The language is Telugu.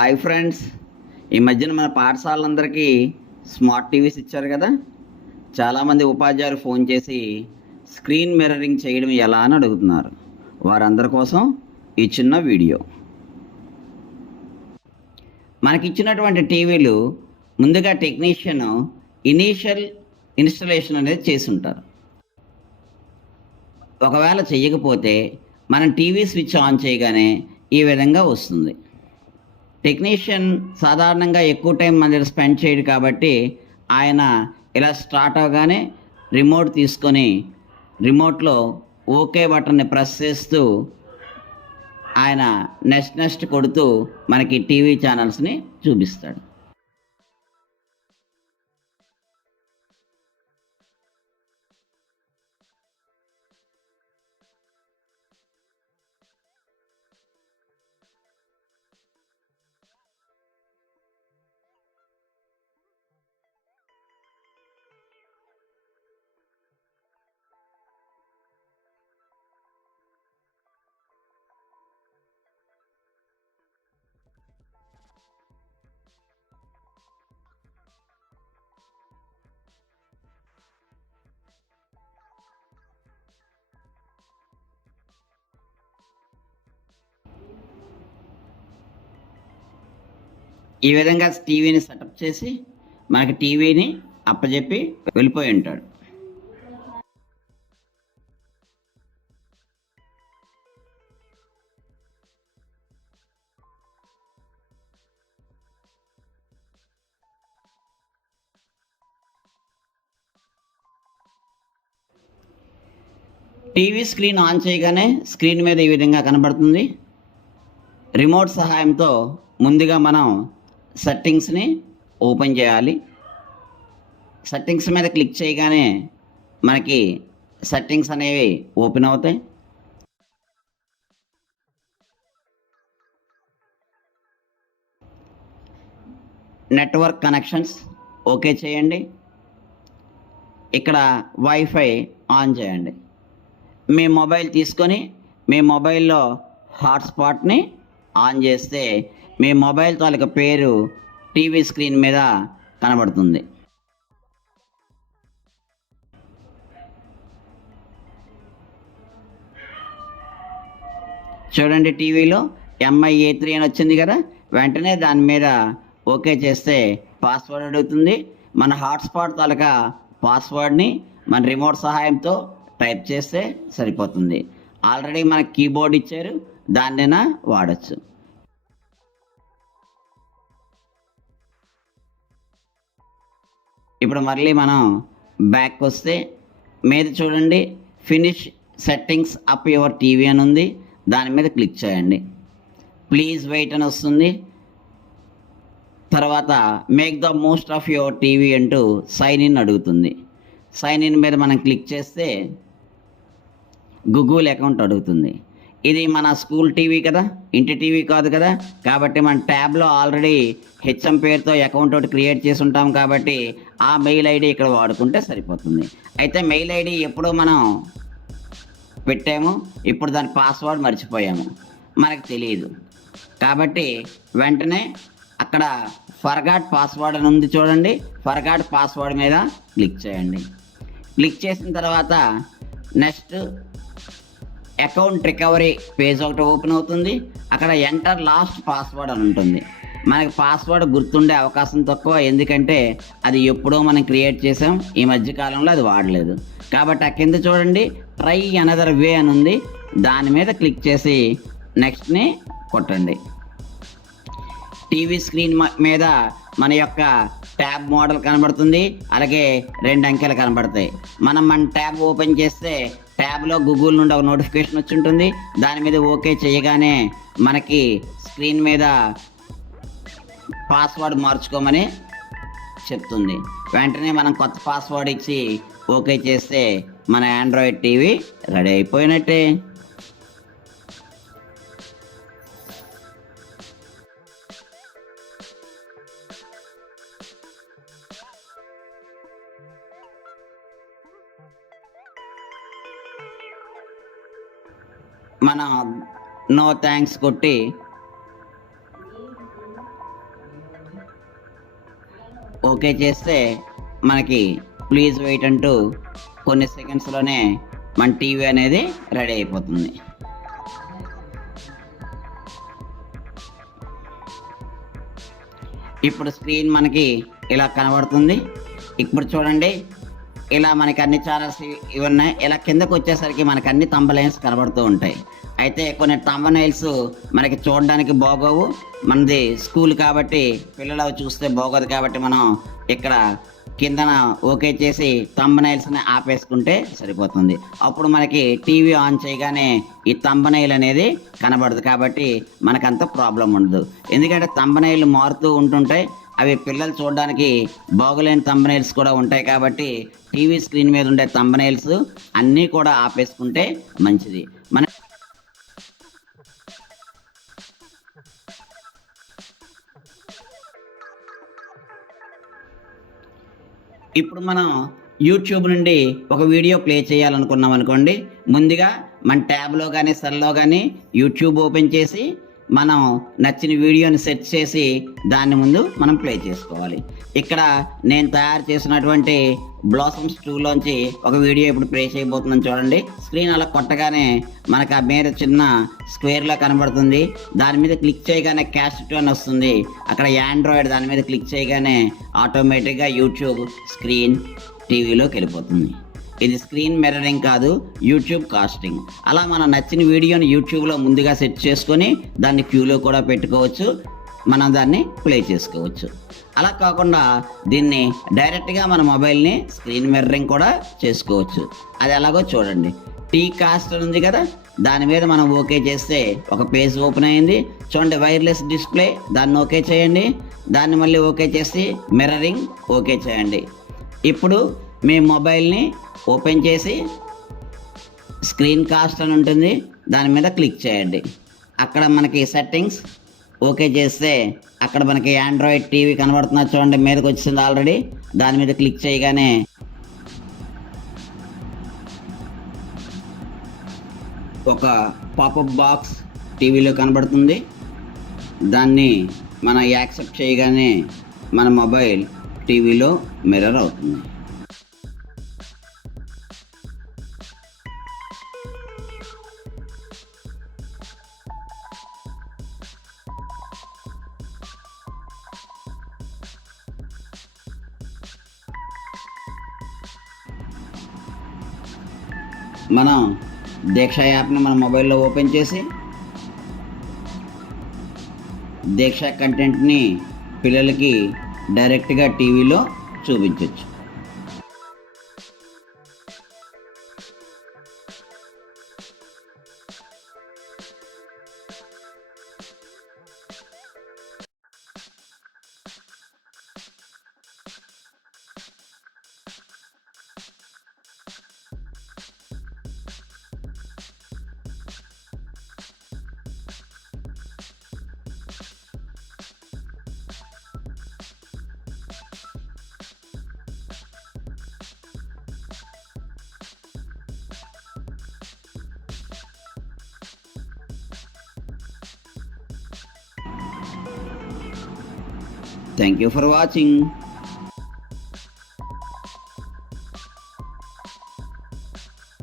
హాయ్ ఫ్రెండ్స్, ఈ మధ్యన మన పాఠశాలందరికీ స్మార్ట్ టీవీస్ ఇచ్చారు కదా. చాలామంది ఉపాధ్యాయులు ఫోన్ చేసి స్క్రీన్ మిర్రరింగ్ చేయడం ఎలా అని అడుగుతున్నారు. వారందరి కోసం ఈ చిన్న వీడియో. మనకిచ్చినటువంటి టీవీలు ముందుగా టెక్నీషియన్ ఇనీషియల్ ఇన్స్టలేషన్ అనేది చేసి ఉంటారు. ఒకవేళ చెయ్యకపోతే మనం టీవీ స్విచ్ ఆన్ చేయగానే ఈ విధంగా వస్తుంది. టెక్నీషియన్ సాధారణంగా ఎక్కువ టైం మన దగ్గర స్పెండ్ చేయడు కాబట్టి ఆయన ఇలా స్టార్ట్ అవగానే రిమోట్ తీసుకొని రిమోట్లో ఓకే బటన్ని ప్రెస్ చేస్తూ ఆయన నెక్స్ట్ కొడుతూ మనకి టీవీ ఛానల్స్ని చూపిస్తాడు. ఈ విధంగా టీవీని సెటప్ చేసి మనకి టీవీని అప్పచెప్పి వెళ్ళిపోయి ఉంటాడు. టీవీ స్క్రీన్ ఆన్ చేయగానే స్క్రీన్ మీద ఈ విధంగా కనబడుతుంది. రిమోట్ సహాయంతో ముందుగా మనం సెట్టింగ్స్ని ఓపెన్ చేయాలి. సెట్టింగ్స్ మీద క్లిక్ చేయగానే మనకి సెట్టింగ్స్ అనేవి ఓపెన్ అవుతాయి. నెట్వర్క్ కనెక్షన్స్ ఓకే చేయండి. ఇక్కడ వైఫై ఆన్ చేయండి. మీ మొబైల్ తీసుకొని మీ మొబైల్లో హాట్స్పాట్ని ఆన్ చేస్తే మీ మొబైల్ తాలూకా పేరు టీవీ స్క్రీన్ మీద కనబడుతుంది. చూడండి, టీవీలో MIA3 అని వచ్చింది కదా. వెంటనే దాని మీద ఓకే చేస్తే పాస్వర్డ్ అడుగుతుంది. మన హాట్స్పాట్ తాలూకా పాస్వర్డ్ని మన రిమోట్ సహాయంతో టైప్ చేస్తే సరిపోతుంది. ఆల్రెడీ మనకి కీబోర్డ్ ఇచ్చారు, దాన్నైనా వాడచ్చు. ఇప్పుడు మళ్ళీ మనం బ్యాక్ వస్తే మీద చూడండి, finish settings up your TV అని ఉంది. దాని మీద క్లిక్ చేయండి. ప్లీజ్ వెయిట్ అని వస్తుంది. తర్వాత make the most of your TV అంటూ సైన్ ఇన్ అడుగుతుంది. సైన్ ఇన్ మీద మనం క్లిక్ చేస్తే గూగుల్ అకౌంట్ అడుగుతుంది. ఇది మన స్కూల్ టీవీ కదా, ఇంటి టీవీ కాదు కదా. కాబట్టి మన ట్యాబ్లో ఆల్రెడీ HM పేరుతో అకౌంట్ ఒకటి క్రియేట్ చేసి ఉంటాం కాబట్టి ఆ మెయిల్ ఐడి ఇక్కడ వాడుకుంటే సరిపోతుంది. అయితే మెయిల్ ఐడి ఎప్పుడో మనం పెట్టాము, ఇప్పుడు దాని పాస్వర్డ్ మర్చిపోయాము, మనకు తెలియదు. కాబట్టి వెంటనే అక్కడ ఫర్గాట్ పాస్వర్డ్ అని ఉంది చూడండి, ఫర్గాట్ పాస్వర్డ్ మీద క్లిక్ చేయండి. క్లిక్ చేసిన తర్వాత నెక్స్ట్ అకౌంట్ రికవరీ పేజ్ ఒకటి ఓపెన్ అవుతుంది. అక్కడ ఎంటర్ లాస్ట్ పాస్వర్డ్ అని ఉంటుంది. మనకి పాస్వర్డ్ గుర్తుండే అవకాశం తక్కువ, ఎందుకంటే అది ఎప్పుడో మనం క్రియేట్ చేసాం, ఈ మధ్యకాలంలో అది వాడలేదు. కాబట్టి ఆ కింద చూడండి ట్రై అనదర్ వే అని ఉంది. దాని మీద క్లిక్ చేసి నెక్స్ట్ని కొట్టండి. టీవీ స్క్రీన్ మీద మన యొక్క ట్యాబ్ మోడల్ కనబడుతుంది, అలాగే 2 అంకెలు కనబడతాయి. మన ట్యాబ్ ఓపెన్ చేస్తే ట్యాబ్లో గూగుల్ నుండి ఒక నోటిఫికేషన్ వచ్చి ఉంటుంది. దాని మీద ఓకే చేయగానే మనకి స్క్రీన్ మీద పాస్వర్డ్ మార్చుకోమని చెప్తుంది. వెంటనే మనం కొత్త పాస్వర్డ్ ఇచ్చి ఓకే చేస్తే మన ఆండ్రాయిడ్ టీవీ రెడీ అయిపోయినట్టే. మన నో థ్యాంక్స్ కొట్టి ఓకే చేస్తే మనకి ప్లీజ్ వెయిట్ అంటూ కొన్ని సెకండ్స్లోనే మన టీవీ అనేది రెడీ అయిపోతుంది. ఇప్పుడు స్క్రీన్ మనకి ఇలా కనబడుతుంది. ఇప్పుడు చూడండి, ఇలా మనకి అన్ని ఛానల్స్ ఇవి ఉన్నాయి. ఇలా కిందకు వచ్చేసరికి మనకి అన్ని థంబ్నెయిల్స్ కనబడుతూ ఉంటాయి. అయితే కొన్ని థంబ్నెయిల్స్ మనకి చూడడానికి బాగోవు. మనది స్కూల్ కాబట్టి పిల్లలు అవి చూస్తే బాగోదు కాబట్టి మనం ఇక్కడ కిందన ఓకే చేసి థంబ్నెయిల్స్ని ఆపేసుకుంటే సరిపోతుంది. అప్పుడు మనకి టీవీ ఆన్ చేయగానే ఈ థంబ్నెయిల్ అనేది కనబడదు కాబట్టి మనకంత ప్రాబ్లం ఉండదు. ఎందుకంటే థంబ్నెయిల్ మారుతూ ఉంటుంటాయి. అవి పిల్లలు చూడడానికి బాగోలేని థంబ్నెయిల్స్ కూడా ఉంటాయి కాబట్టి టీవీ స్క్రీన్ మీద ఉండే థంబ్నెయిల్స్ అన్నీ కూడా ఆపేసుకుంటే మంచిది. ఇప్పుడు మనం యూట్యూబ్ నుండి ఒక వీడియో ప్లే చేయాలనుకున్నాం అనుకోండి, ముందుగా మన ట్యాబ్లో కానీ సెల్లో కానీ యూట్యూబ్ ఓపెన్ చేసి మనం నచ్చిన వీడియోని సెర్చ్ చేసి దాన్ని ముందు మనం ప్లే చేసుకోవాలి. ఇక్కడ నేను తయారు చేసినటువంటి బ్లాసమ్స్ 2లోంచి ఒక వీడియో ఇప్పుడు ప్లే చేయబోతున్నాను. చూడండి, స్క్రీన్ అలా కొట్టగానే మనకు ఆ మీద చిన్న స్క్వేర్లా కనబడుతుంది. దాని మీద క్లిక్ చేయగానే క్యాస్ట్ టు అని వస్తుంది. అక్కడ ఆండ్రాయిడ్ దాని మీద క్లిక్ చేయగానే ఆటోమేటిక్గా యూట్యూబ్ స్క్రీన్ టీవీలోకి వెళ్ళిపోతుంది. ఇది స్క్రీన్ మిర్రరింగ్ కాదు, యూట్యూబ్ కాస్టింగ్. అలా మనం నచ్చిన వీడియోని యూట్యూబ్లో ముందుగా సెట్ చేసుకొని దాన్ని క్యూలో కూడా పెట్టుకోవచ్చు, మనం దాన్ని ప్లే చేసుకోవచ్చు. అలా కాకుండా దీన్ని డైరెక్ట్గా మన మొబైల్ని స్క్రీన్ మిర్రరింగ్ కూడా చేసుకోవచ్చు. అది ఎలాగో చూడండి. టీ కాస్ట్ ఉంది కదా, దాని మీద మనం ఓకే చేస్తే ఒక పేజ్ ఓపెన్ అయింది. చూడండి, వైర్లెస్ డిస్ప్లే, దాన్ని ఓకే చేయండి. దాన్ని మళ్ళీ ఓకే చేసి మిర్రరింగ్ ఓకే చేయండి. ఇప్పుడు మీ మొబైల్ని ఓపెన్ చేసి స్క్రీన్ కాస్ట్ అని ఉంటుంది, దాని మీద క్లిక్ చేయండి. అక్కడ మనకి సెట్టింగ్స్ ఓకే చేస్తే అక్కడ మనకి ఆండ్రాయిడ్ టీవీ కనబడుతున్నా చూడండి, మీదకి వచ్చింది ఆల్రెడీ. దాని మీద క్లిక్ చేయగానే ఒక పాపప్ బాక్స్ టీవీలో కనబడుతుంది. దాన్ని మనం యాక్సెప్ట్ చేయగానే మన మొబైల్ టీవీలో మిర్రర్ అవుతుంది. మనం దీక్ష యాప్ని మన మొబైల్లో ఓపెన్ చేసి దీక్ష కంటెంట్ని పిల్లలకి డైరెక్ట్గా టీవీలో చూపించవచ్చు. Thank you for watching.